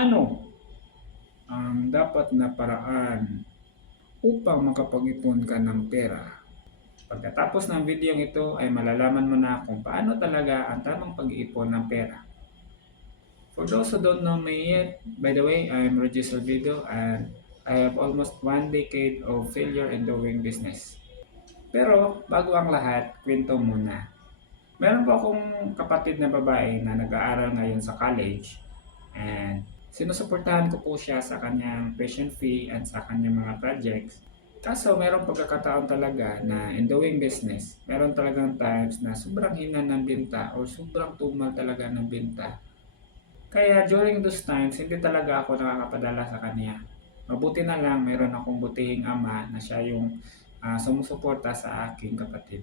Ano ang dapat na paraan upang makapag-ipon ka ng pera? Pagkatapos ng video ito ay malalaman mo na kung paano talaga ang tamang pag-iipon ng pera. For those who don't know me yet, by the way, I'm Regis Olvido and I have almost 1 decade of failure in doing business. Pero bago ang lahat, kwento muna. Meron po akong kapatid na babae na nag-aaral ngayon sa college and sinusuportahan ko po siya sa kanyang tuition fee at sa kanyang mga projects. Kaso merong pagkakataon talaga na in doing business, meron talagang times na sobrang hina ng binta or sobrang tumal talaga ng binta. Kaya during those times, hindi talaga ako nakakapadala sa kanya. Mabuti na lang, meron akong butihing ama na siya yung sumusuporta sa aking kapatid.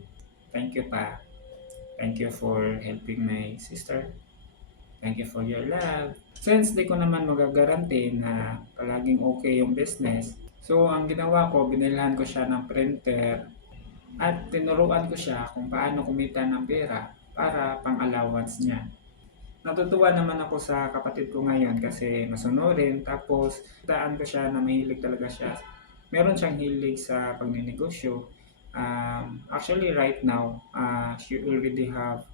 Thank you pa. Thank you for helping my sister. Thank you for your love. Since di ko naman magagaranti na palaging okay yung business, so ang ginawa ko, binilhan ko siya ng printer at tinuruan ko siya kung paano kumita ng pera para pang allowance niya. Natutuwa naman ako sa kapatid ko ngayon kasi masunurin tapos daan ko siya na mahilig talaga siya. Meron siyang hilig sa pagninegosyo. Actually right now, she already have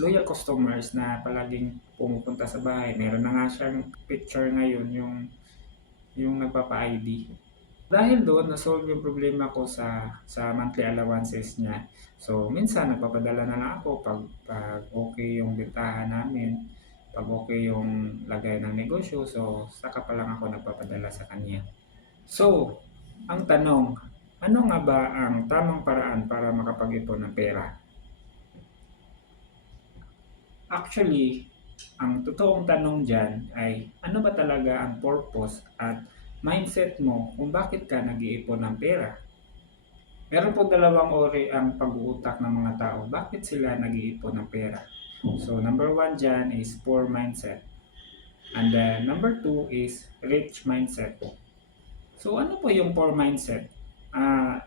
loyal customers na palaging pumupunta sa bahay. Meron na nga siyang picture ngayon yung nagpapa-ID. Dahil doon, na-solve yung problema ko sa monthly allowances niya. So, minsan nagpapadala na lang ako pag okay yung bintahan namin, pag okay yung lagay ng negosyo, so saka pa lang ako nagpapadala sa kanya. So, ang tanong, ano nga ba ang tamang paraan para makapag-ipon ng pera? Actually, ang totoong tanong dyan ay ano ba talaga ang purpose at mindset mo kung bakit ka nag-iipon ng pera? Meron po dalawang uri ang pag-uutak ng mga tao. Bakit sila nag-iipon ng pera? So, number one dyan is poor mindset. And then, number two is rich mindset. So, ano po yung poor mindset?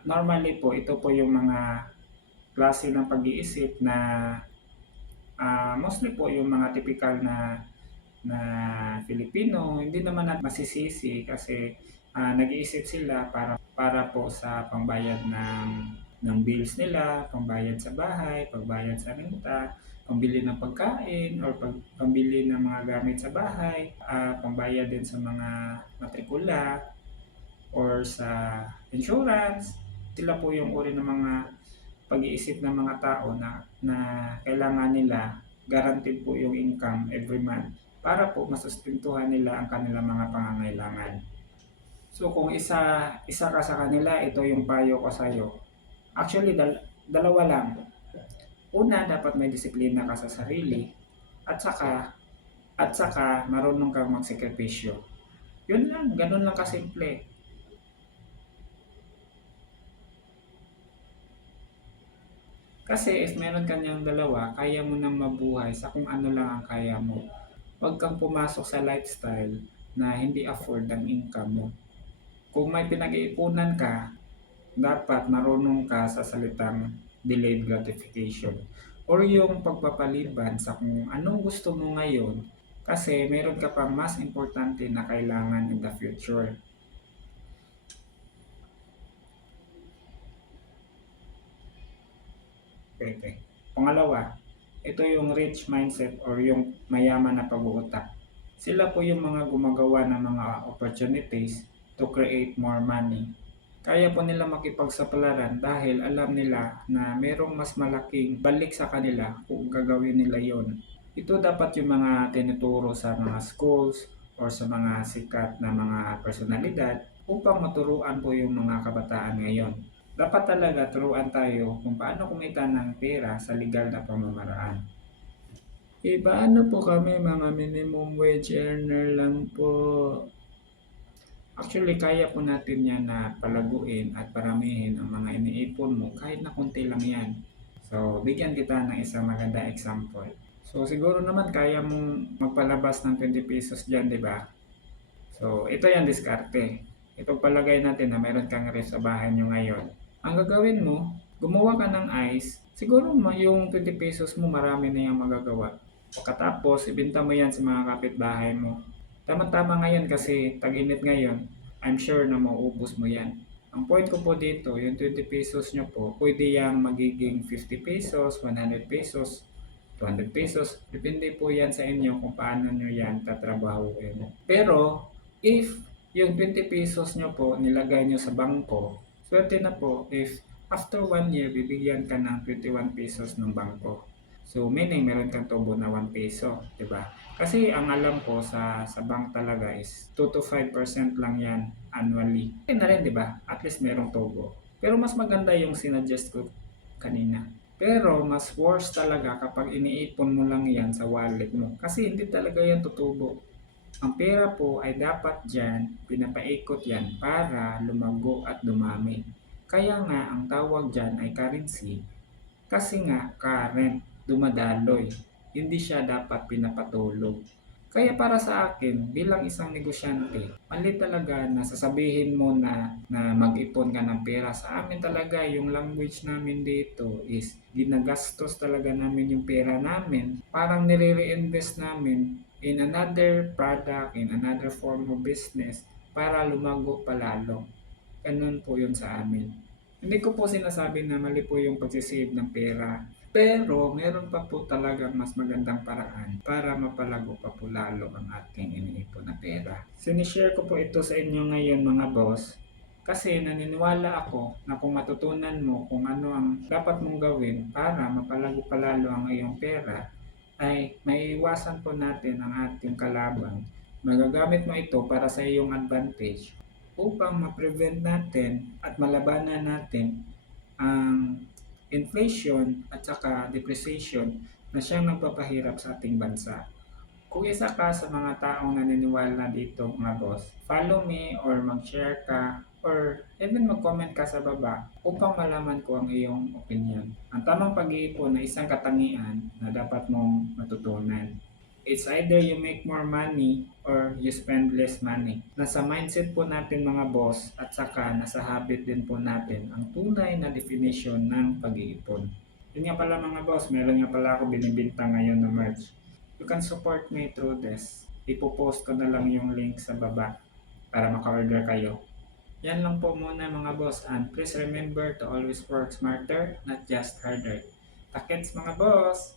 Normally po, ito po yung mga klase ng pag-iisip na mostly po yung mga typical na Filipino, hindi naman natin masisisi kasi nag-iisip sila para po sa pangbayad ng bills nila, pangbayad sa bahay, pangbayad sa renta, pambili ng pagkain or pambili ng mga gamit sa bahay, pangbayad din sa mga matrikula or sa insurance. Sila po yung uri ng mga pag-iisip ng mga tao na kailangan nila guaranteed po yung income every month para po masustentuhan nila ang kanilang mga pangangailangan. So kung isa ka sa kanila, ito yung payo ko sa iyo. Actually, dalawa lang. Una, dapat may disiplina ka sa sarili at saka marunong kang magsakripisyo. Yun lang, ganun lang kasimple. Kasi if meron kanyang dalawa, kaya mo nang mabuhay sa kung ano lang ang kaya mo. Huwag kang pumasok sa lifestyle na hindi afford ang income mo. Kung may pinag-iipunan ka, dapat marunong ka sa salitang delayed gratification or yung pagpapaliban sa kung anong gusto mo ngayon kasi meron ka pang mas importante na kailangan in the future. Okay. Pangalawa, ito yung rich mindset or yung mayaman na pag-uutak. Sila po yung mga gumagawa ng mga opportunities to create more money. Kaya po nila makipagsapalaran dahil alam nila na merong mas malaking balik sa kanila kung gagawin nila yon. Ito dapat yung mga tinuturo sa mga schools or sa mga sikat na mga personalidad upang maturuan po yung mga kabataan ngayon. Dapat talaga turuan tayo kung paano kumita ng pera sa legal na pamamaraan. Paano po kami mga minimum wage earner lang po? Actually, kaya po natin yan na palaguin at paramihin ang mga iniipon mo kahit na konti lang yan. So, bigyan kita ng isang maganda example. So, siguro naman kaya mong magpalabas ng 20 pesos dyan, di ba? So, ito yung diskarte. Ipagpalagay natin na meron kang ref sa bahay nyo ngayon. Ang gagawin mo, gumawa ka ng ice. Siguro yung 20 pesos mo marami na yung magagawa. Pagkatapos, ibenta mo yan sa mga kapitbahay mo. Tamang-tama ngayon kasi tag-init ngayon, I'm sure na mauubos mo yan. Ang point ko po dito, yung 20 pesos nyo po, pwede yang magiging 50 pesos, 100 pesos, 200 pesos. Depende po yan sa inyo kung paano nyo yan tatrabahuin. Pero, if yung 20 pesos nyo po nilagay nyo sa bangko, swerte na po if after 1 year, bibigyan ka ng 21 pesos ng bangko. So, meaning meron kang tubo na 1 peso, di ba? Kasi ang alam ko sa bank talaga is 2 to 5% lang yan annually. Okay na rin, di ba? At least merong tubo. Pero mas maganda yung sinuggest ko kanina. Pero mas worse talaga kapag iniipon mo lang yan sa wallet mo. Kasi hindi talaga yan tutubo. Ang pera po ay dapat dyan, pinapaikot yan para lumago at dumami. Kaya nga ang tawag dyan ay currency kasi nga current, dumadaloy. Hindi siya dapat pinapatulog. Kaya para sa akin, bilang isang negosyante, mali talaga na sasabihin mo na mag-ipon ka ng pera. Sa amin talaga, yung language namin dito is ginagastos talaga namin yung pera namin. Parang nire-reinvest namin in another product, in another form of business para lumago palalo. Ganun po yun sa amin. Hindi ko po sinasabi na mali po yung pagsisave ng pera. Pero meron pa po talagang mas magandang paraan para mapalago pa po lalo ang ating iniipon na pera. Sinishare ko po ito sa inyo ngayon mga boss kasi naniniwala ako na kung matutunan mo kung ano ang dapat mong gawin para mapalago pa lalo ang iyong pera, ay maiiwasan po natin ang ating kalaban. Magagamit mo ito para sa iyong advantage upang ma-prevent natin at malabanan natin ang inflation at saka depreciation na siyang nagpapahirap sa ating bansa. Kung isa ka sa mga taong naniniwala dito mga boss, follow me or mag-share ka or even mag-comment ka sa baba upang malaman ko ang iyong opinion. Ang tamang pag-iipon ay isang katangian na dapat mong matutunan. It's either you make more money or you spend less money. Nasa mindset po natin mga boss at saka nasa habit din po natin ang tunay na definition ng pag-iipon. Yun nga pala mga boss, meron nga pala ako binibinta ngayon na merch. You can support me through this. Ipopost ko na lang yung link sa baba para maka-order kayo. Yan lang po muna mga boss and please remember to always work smarter, not just harder. Takens mga boss!